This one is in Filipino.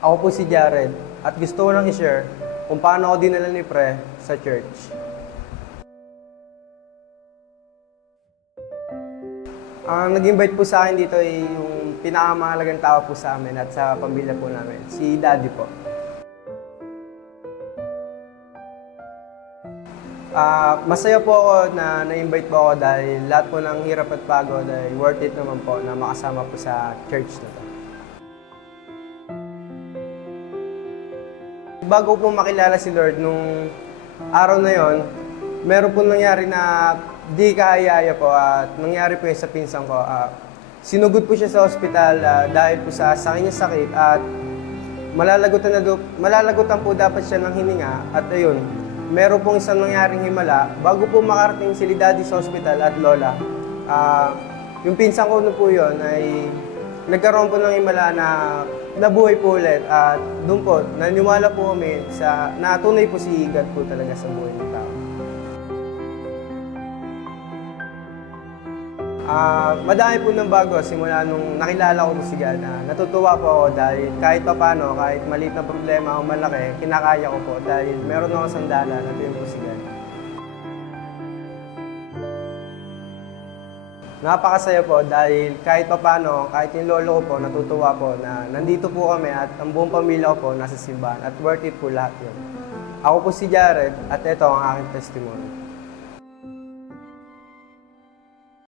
Ako po si Jared at gusto ko lang i-share kung paano ako dinala ni Pre sa church. Ang nag-invite po sa akin dito ay yung pinakamahalagang tao po sa amin at sa pamilya po namin, si Daddy po. Masaya po ako na na-invite po ako dahil lahat po ng hirap at pagod ay worth it naman po na makasama po sa church na to. Bago po makilala si Lord nung araw na yon, meron po nangyari na di kaaya po at nangyari po yun sa pinsan ko. Sinugod po siya sa ospital dahil po sa kanyang sakit at malalagutan po dapat siya ng hininga at ayun, meron pong isang nangyaring himala. Bago po makarating si Daddy sa ospital at Lola, yung pinsan ko na po yun ay nagkaroon po ng himala na nabuhay po ulit at doon po, naniwala po kami na tunay po si God po talaga sa buhay ng tao. Madami po ng bago simula nung nakilala ko po si God na natutuwa po ako dahil kahit pa paano, kahit maliit na problema o malaki, kinakaya ko po dahil meron akong sandala na yun po si God. Napakasaya po dahil kahit pa paano, kahit yung lolo ko po, natutuwa po na nandito po kami at ang buong pamilya ko po nasa simbahan at worth it po lahat yun. Ako po si Jared at ito ang aking testimony.